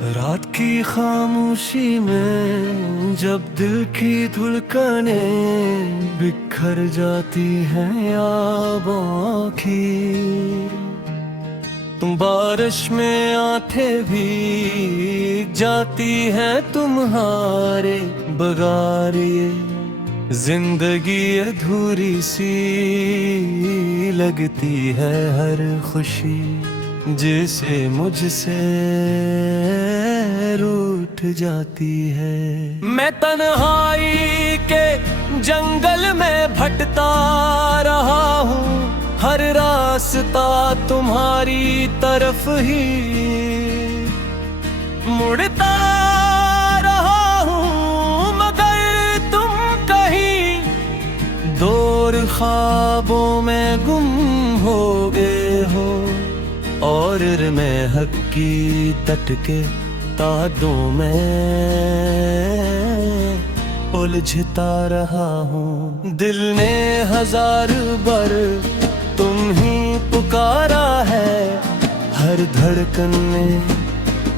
रात की खामोशी में जब दिल की धुलकनें बिखर जाती हैं यादों की, बारिश में आंखें भीग जाती हैं तुम्हारे बगैर, ये जिंदगी अधूरी सी लगती है हर खुशी जिसे मुझसे रूठ जाती है। मैं तन्हाई के जंगल में भटकता रहा हूँ, हर रास्ता तुम्हारी तरफ ही मुड़ता रहा हूँ, मगर तुम कहीं दूर ख्वाबों में गुम हो गए हो, और मैं हक की तट के तादों में उलझता रहा हूँ। दिल ने हजार बार तुम ही पुकारा है, हर धड़कन में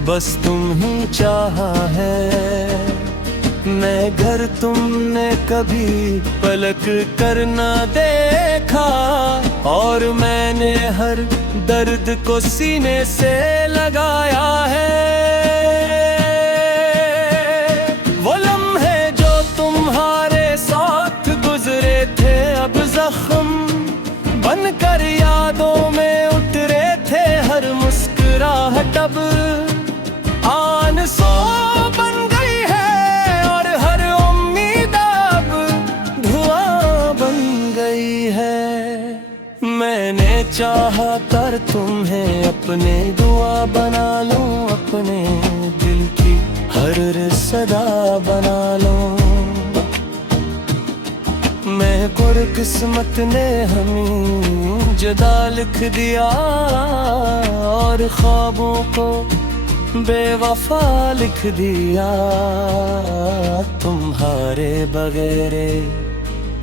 बस तुम ही चाहा है। मैं घर तुमने कभी पलक कर ना देखा, और मैंने हर दर्द को सीने से लगाया है। वो लम्हे जो तुम्हारे साथ गुजरे थे अब जख्म बनकर यादों में उतरे थे, हर मुस्कुराहट अब आंसू बन गई है, और हर उम्मीद अब धुआं बन गई है। मैंने चाहा कर तुम्हें अपने दुआ बना लूं, अपने दिल की हर सदा बना लूं। मैं किस्मत ने हमें जुदा लिख दिया, और ख्वाबों को बेवफा लिख दिया। तुम्हारे बगैर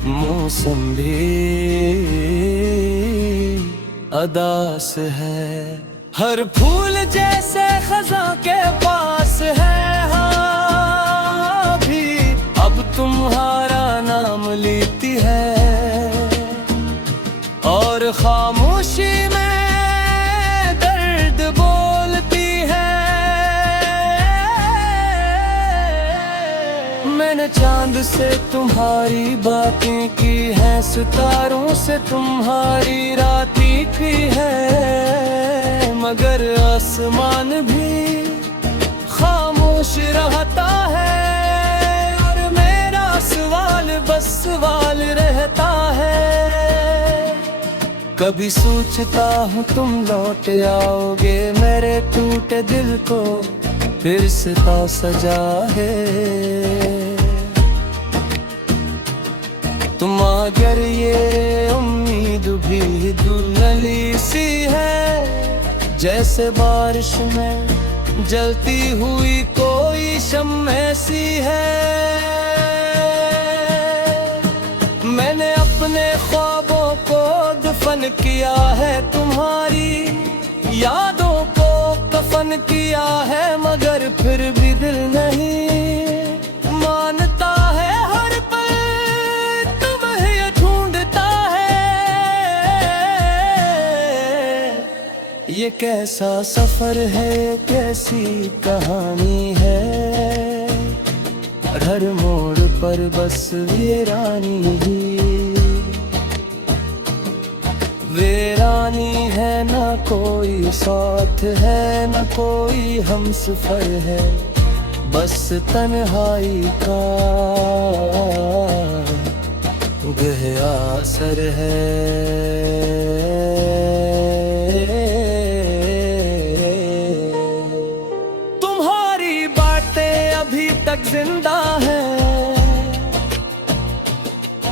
मौसम भी अदास है, हर फूल जैसे खजा के पास है। हाँ भी अब तुम्हारा नाम लेती है, और खामोशी में दर्द बोलती है। मैंने चांद से तुम्हारी बातें की हैं, सितारों से तुम्हारी रातें की है, मगर आसमान भी खामोश रहता है। और मेरा सवाल बस सवाल रहता है, कभी सोचता हूँ तुम लौट आओगे, मेरे टूटे दिल को फिर से सजा है। तुम अगर ये उम्मीद भी धुंधली सी है, जैसे बारिश में जलती हुई कोई शम्मे सी है। मैंने अपने ख्वाबों को दफन किया है, तुम्हारी यादों को कफन किया है, मगर फिर भी दिल नहीं मानता है। हर पल तुम्हें ढूंढता है, ये कैसा सफर है, कैसी कहानी है। हर मोड़ पर बस वीरानी ही वीरानी है, ना कोई साथ है, ना कोई हमसफर है, बस तन्हाई का गहरा असर है। तुम्हारी बातें अभी तक जिंदा है,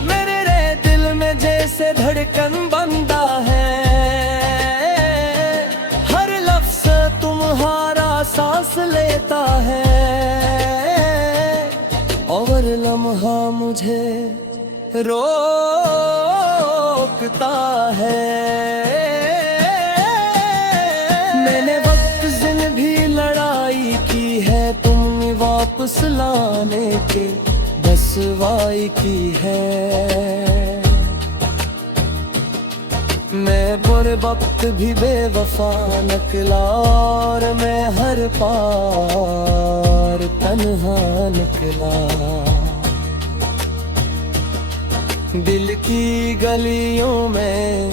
मेरे दिल में जैसे धड़कन बंदा है। हर लफ्ज़ तुम्हारा सांस लेता है, और लम्हा मुझे रोकता है। मैंने वक्त जिन भी लड़ाई की वापस लाने के रसवाई की है। मैं बुरे वक्त भी बेवफा निकला और मैं हर पार तन्हा निकला। दिल की गलियों में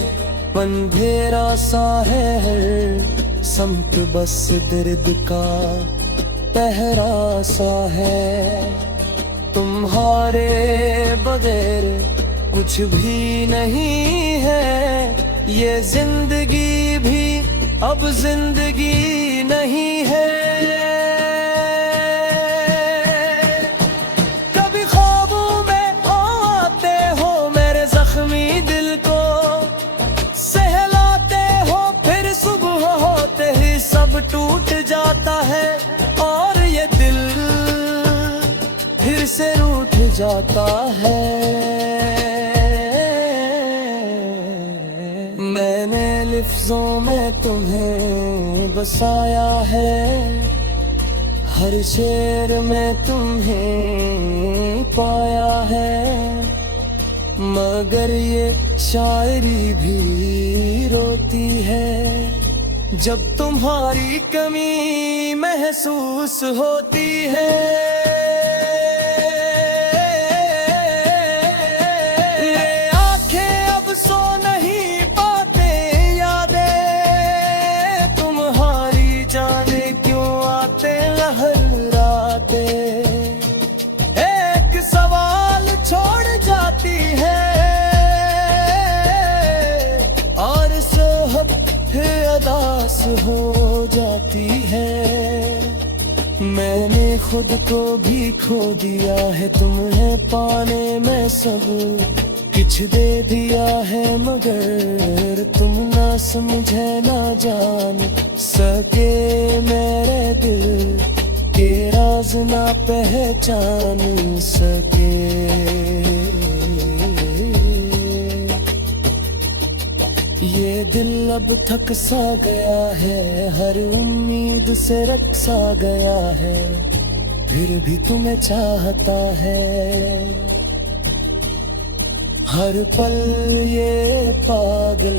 अंधेरा सा है हर समत, बस दर्द का पहरा सा है। तुम्हारे बगैर कुछ भी नहीं है, ये जिंदगी भी अब जिंदगी नहीं है। कभी ख्वाबों में आते हो मेरे जख्मी दिल को, सहलाते हो फिर सुबह होते ही सब टूट जाता है और ये दिल फिर से रूठ जाता है। मैंने लफ्जों में तुम्हें बसाया है, हर शेर में तुम्हें पाया है। मगर ये शायरी भी रोती है जब तुम्हारी कमी महसूस होती है। एक सवाल छोड़ जाती है और सोहब फिर अदास हो जाती है। मैंने खुद को भी खो दिया है, तुम्हें पाने में सब कुछ दे दिया है, मगर तुम ना समझे ना जान सके मेरे दिल के राज ना पहचान सके। ये दिल अब थक सा गया है, हर उम्मीद से रख सा गया है, फिर भी तुम्हें चाहता है। हर पल ये पागल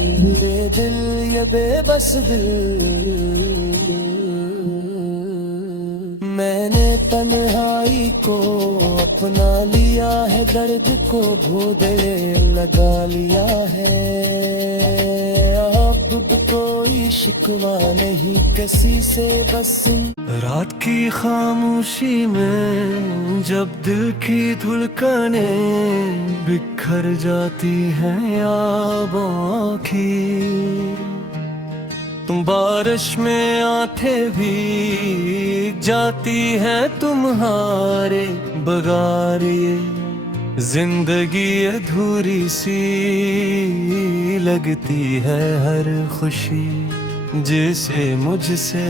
दिल, ये बेबस दिल। मैंने तन्हाई को अपना लिया है, दर्द को भोदे लगा लिया है। अब कोई शिकवा नहीं किसी से, बस रात की खामोशी में जब दिल की धुलकनें बिखर जाती हैं यादों की। बारिश में आंखें भीग जाती हैं तुम्हारे बगैर, ये जिंदगी अधूरी सी लगती है हर खुशी जिसे मुझसे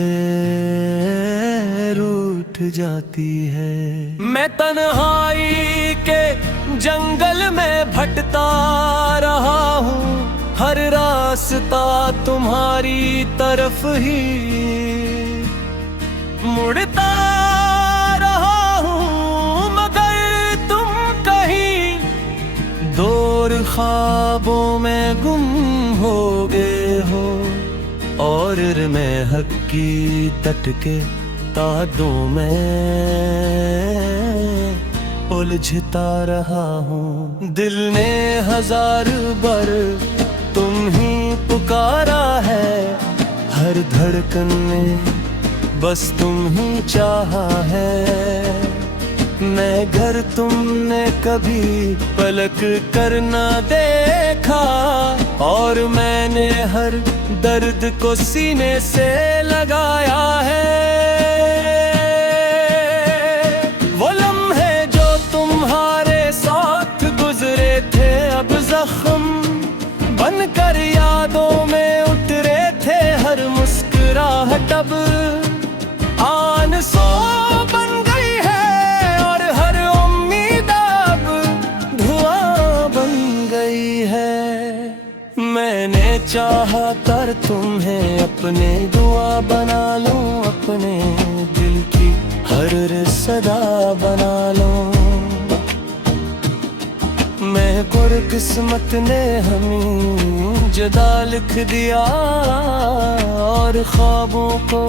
रूठ जाती है। मैं तन्हाई के जंगल में भटकता रहा हूँ, हर रास्ता तुम्हारी तरफ ही मुड़ता रहा हूँ, मगर तुम कहीं दूर ख्वाबों में गुम हो गए हो और मैं हक की तट के तादों में उलझता रहा हूँ। दिल ने हजार बार तुम ही पुकारा है, हर धड़कन में बस तुम ही चाहा है। मैं घर तुमने कभी पलक कर ना देखा और मैंने हर दर्द को सीने से लगाया है। वो लम्हे जो तुम्हारे साथ गुजरे थे अब जख्म बनकर यादों में उतरे थे, हर मुस्कुराहट अब आन सो बन गई है और हर उम्मीद अब धुआं बन गई है। मैंने चाहा कर तुम्हें अपने दुआ बना लूं, अपने दिल की हर सदा बना लूं। मैं किस्मत ने हमें जुदा लिख दिया और ख्वाबों को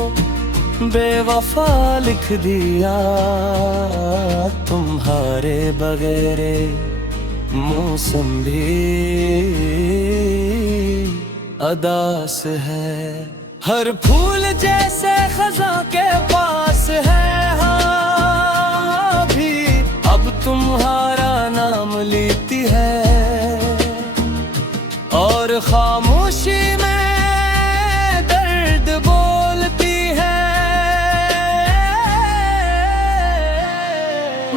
बेवफा लिख दिया। तुम्हारे बगैर मौसम भी अदास है, हर फूल जैसे खजा के पास है। हाँ भी अब तुम्हारा नाम लेती है और खामोशी में दर्द बोलती है।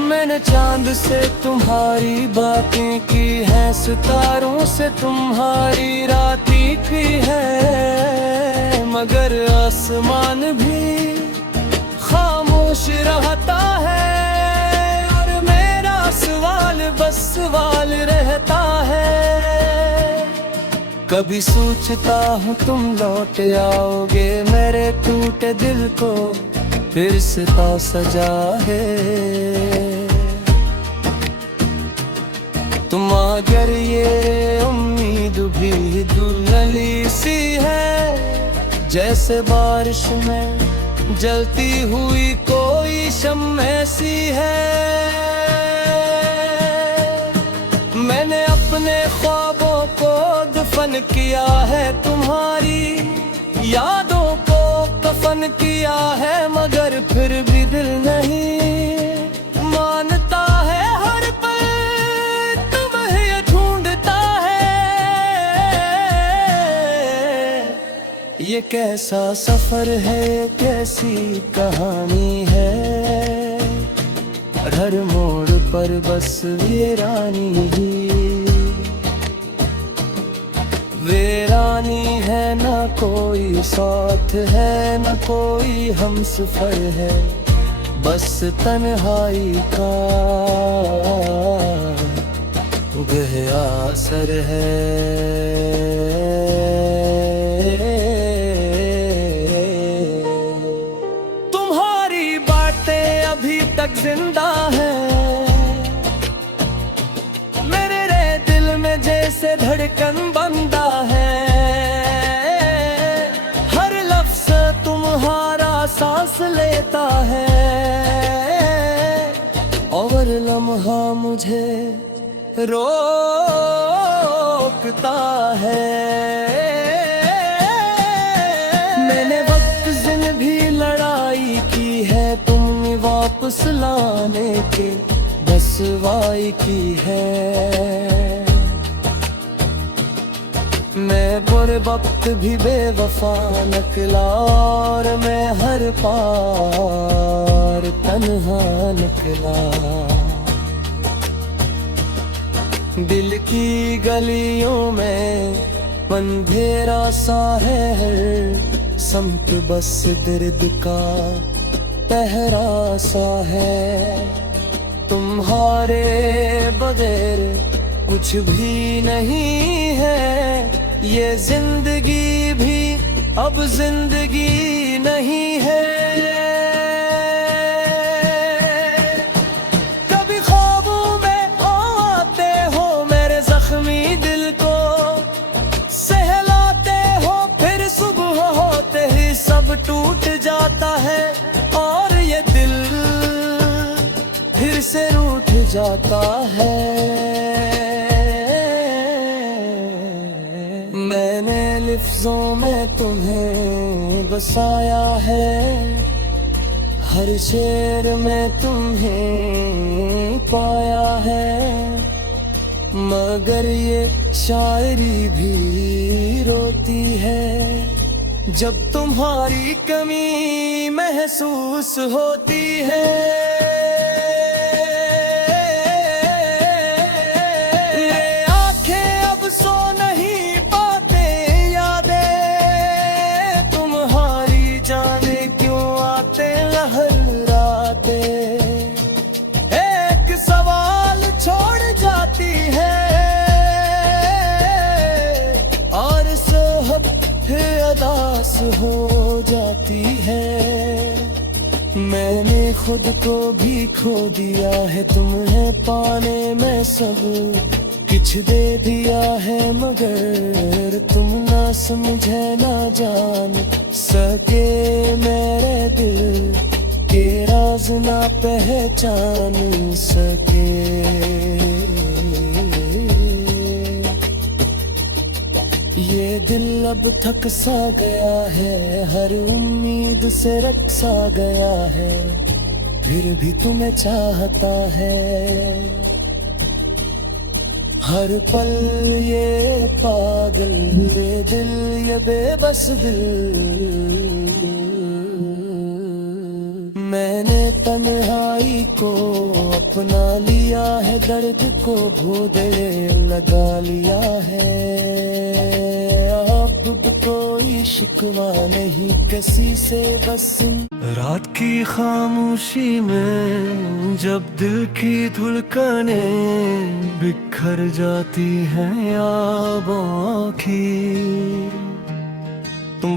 मैंने चांद से तुम्हारी बातें की हैं, सितारों से तुम्हारी रातें की है, मगर आसमान भी खामोश रहता है। और मेरा सवाल बस सवाल रहता है। कभी सोचता हूँ तुम लौट आओगे, मेरे टूटे दिल को फिर से तो सजा है। तुम अगर ये उम्मीद भी दुल्हली सी है, जैसे बारिश में जलती हुई कोई शम्मे सी है। मैंने अपने ख्वाबों को दफन किया है, तुम्हारी यादों को कफन किया है, मगर फिर भी दिल नहीं मानता है। हर पल तुम्हें ढूंढता है। ये कैसा सफर है, कैसी कहानी है, हर मोड़ पर बस वीरानी ही वीरानी है। ना कोई साथ है, ना कोई हमसफर है, बस तन्हाई का गहरा असर है। तुम्हारी बातें अभी तक जिंदा है, मेरे दिल में जैसे धड़कन बंदा है। हर लफ्ज़ तुम्हारा सांस लेता है और लम्हा मुझे रोकता है। मैंने वक्त जिन भी लड़ाई की है, तुमने वापस लाने के बस वाई की है। मैं बुरे वक्त भी बेवफा निकला और मैं हर पार तन्हा निकला। दिल की गलियों में अंधेरा सा है, हर समत बस दर्द का पहरा सा है। तुम्हारे बगैर कुछ भी नहीं है, ये जिंदगी भी अब जिंदगी नहीं है। कभी ख्वाबों में आते हो, मेरे जख्मी दिल को सहलाते हो, फिर सुबह होते ही सब टूट जाता है और ये दिल फिर से रूठ जाता है। मैंने लफ्ज़ों में तुम्हें बसाया है, हर शेर में तुम्हें पाया है, मगर ये शायरी भी रोती है जब तुम्हारी कमी महसूस होती है। एक सवाल छोड़ जाती है और सोहब अदास हो जाती है। मैंने खुद को भी खो दिया है, तुम्हें पाने में सब कुछ दे दिया है, मगर तुम ना समझे ना जान सके मेरे दिल के राज ना पहचान सके। ये दिल अब थक सा गया है, हर उम्मीद से रख सा गया है, फिर भी तुम्हें चाहता है। हर पल ये पागल दिल, ये बेबस दिल, मैंने तन्हाई को अपना लिया है, दर्द को भूले लगा लिया है। अब कोई शिकवा नहीं किसी से, बस रात की खामोशी में जब दिल की धुलकनें बिखर जाती हैं यादों की,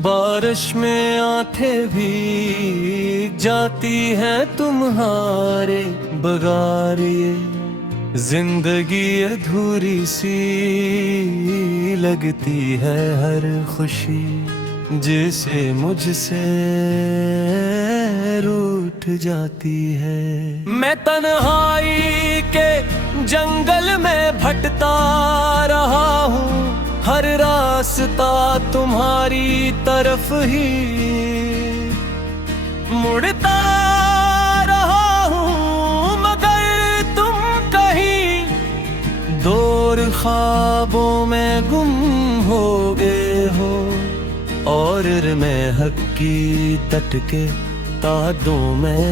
बारिश में आंखें भीग जाती हैं तुम्हारे बगैर, ये जिंदगी अधूरी सी लगती है हर खुशी, जिसे मुझसे रूठ जाती है। मैं तन्हाई के जंगल में भटकता रहा हूँ, हर रास्ता तुम्हारी तरफ ही मुड़ता रहा हूँ, मगर तुम कहीं दूर ख्वाबों में गुम हो गए हो, और मैं हक की तट के तादों में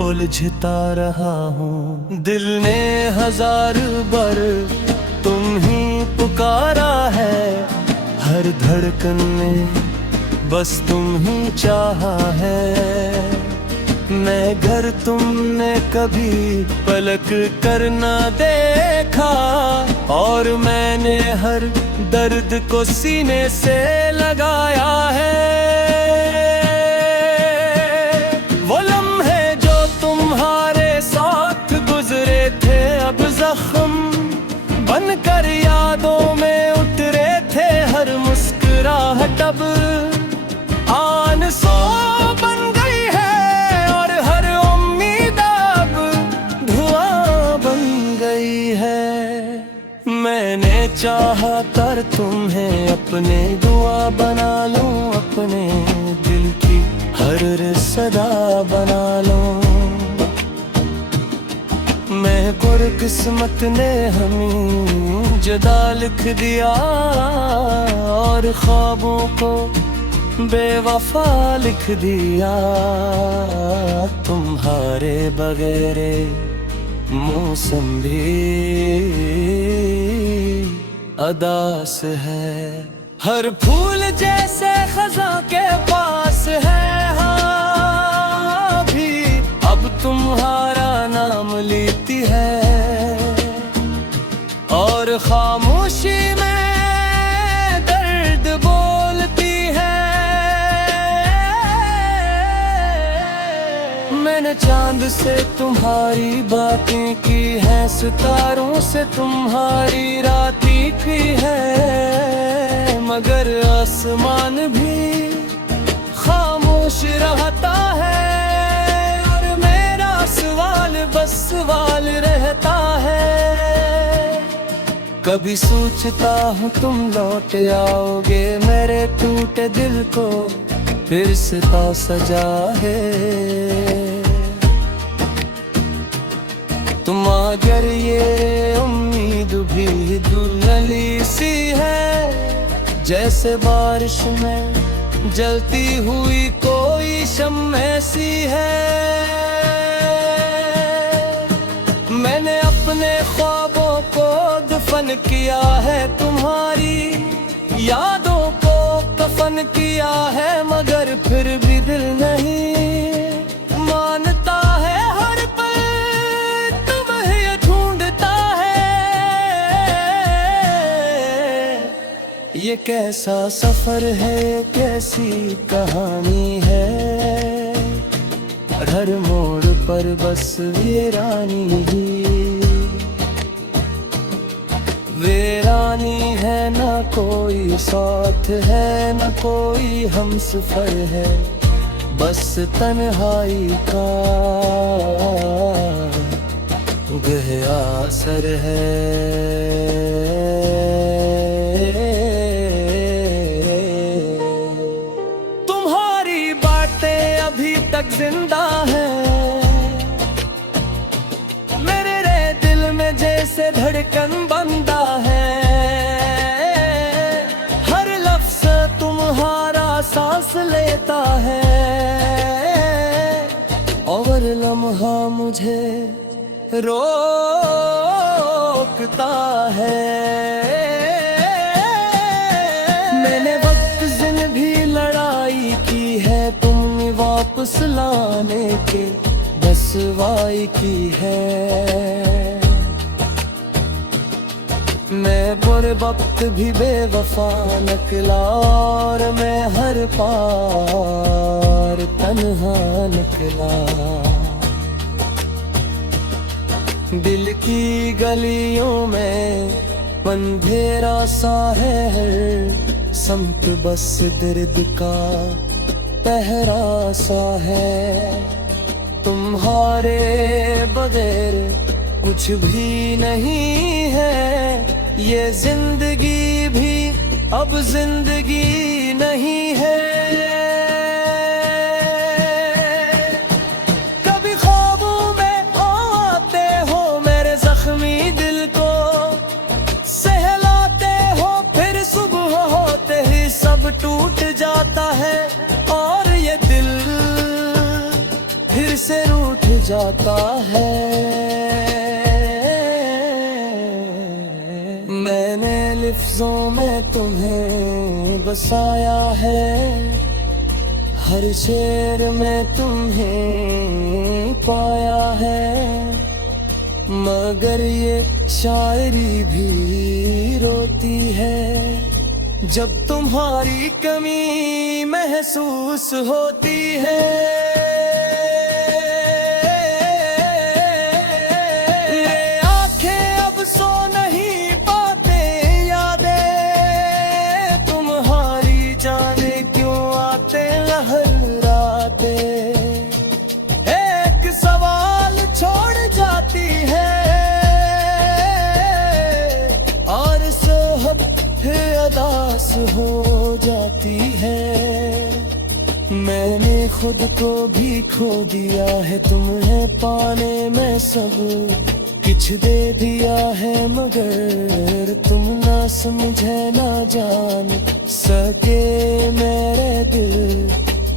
उलझता रहा हूँ। दिल ने हजार बार तुम ही पुकारा है, हर धड़कन में बस तुम ही चाहा है। मैं घर तुमने कभी पलक कर ना देखा, और मैंने हर दर्द को सीने से लगाया है। वो लम्हे जो तुम्हारे साथ गुजरे थे, अब जख्म बनकर यादों में उतरे थे, हर मुस्कुराहट अब आंसू बन गई है, और हर उम्मीद अब धुआं बन गई है। मैंने चाहा कर तुम्हें अपने दुआ बना लूं, अपने दिल की हर सदा बना लूं। मैं किस्मत ने हमें जुदा लिख दिया, और ख्वाबों को बेवफा लिख दिया। तुम्हारे बगैर मौसम भी अदास है, हर फूल जैसे खजा के पास है। हाँ भी अब तुम्हारा नाम लेती है, और खामोशी में दर्द बोलती है। मैंने चांद से तुम्हारी बातें की हैं, सितारों से तुम्हारी रातें की है, मगर आसमान भी खामोश रहता है। और मेरा सवाल बस सवाल रहता है, कभी सोचता हूँ तुम लौट आओगे, मेरे टूटे दिल को फिर से तो सजा है। तुम अगर ये उम्मीद भी दुल्हली सी है, जैसे बारिश में जलती हुई कोई शम्मे सी है। मैंने अपने ख्वाबों को दफन किया है, तुम्हारी यादों को कफन किया है, मगर फिर भी दिल नहीं मानता है। हर पल तुम्हें ढूंढता है, ये कैसा सफर है, कैसी कहानी है। हर मोड़ पर बस वीरानी ही वीरानी है, ना कोई साथ है ना कोई हमसफर है, बस तन्हाई का गहरा असर है। तुम्हारी बातें अभी तक जिंदा है मेरे दिल में, जैसे धड़कन बंदा है। हर लफ्ज़ तुम्हारा सांस लेता है और लम्हा मुझे रोकता है। मैंने वक्त जिंदगी लड़ाई की है, तुमने वापस लाने के बस वाई की है। मैं बुरे वक्त भी बेवफा निकला और मैं हर पार तन्हा निकला। दिल की गलियों में अंधेरा सा है, हर संत बस दर्द का पहरा सा है। तुम्हारे बगैर कुछ भी नहीं है, ये जिंदगी भी अब जिंदगी नहीं है। कभी ख्वाबों में आते हो मेरे जख्मी दिल को, सहलाते हो फिर सुबह होते ही सब टूट जाता है और ये दिल फिर से रूठ जाता है। मैंने लफ्ज़ों में तुम्हें बसाया है, हर शेर में तुम्हें पाया है, मगर ये शायरी भी रोती है जब तुम्हारी कमी महसूस होती है। एक सवाल छोड़ जाती है और सोहब अदास हो जाती है। मैंने खुद को भी खो दिया है, तुम्हें पाने में सब कुछ दे दिया है, मगर तुम ना समझे ना जान सके मेरे दिल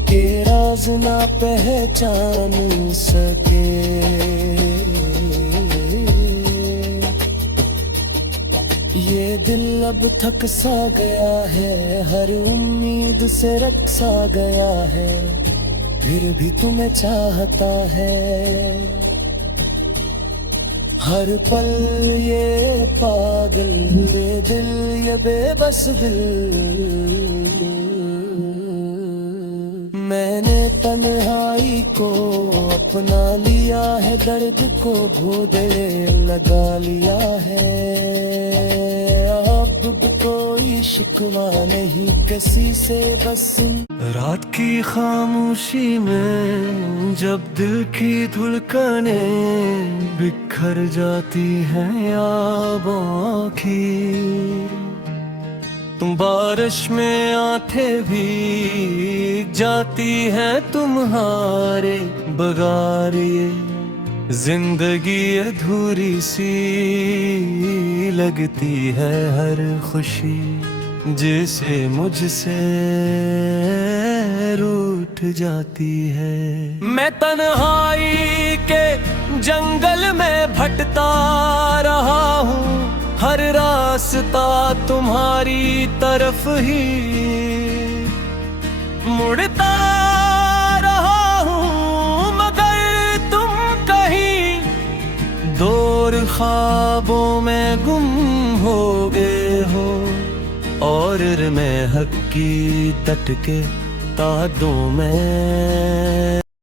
के राज ना पहचान सके। ये दिल अब थक सा गया है, हर उम्मीद से रख सा गया है, फिर भी तुम्हें चाहता है। हर पल ये पागल दिल, ये बेबस दिल, मैंने तन्हाई को अपना लिया है, दर्द को गोदे लगा लिया है। अब कोई शिकवा नहीं किसी से, बस रात की खामोशी में जब दिल की धड़कनें बिखर जाती हैं यादों की, बारिश में आंखें भीग जाती हैं तुम्हारे बगैर, ये जिंदगी अधूरी सी लगती है हर खुशी जैसे मुझसे रूठ जाती है। मैं तन्हाई के जंगल में भटकता रहा हूँ, हर रास्ता तुम्हारी तरफ ही मुड़ता रहा हूँ, मगर तुम कहीं दूर ख्वाबों में गुम हो गए हो, और मैं हक की तट के तादों में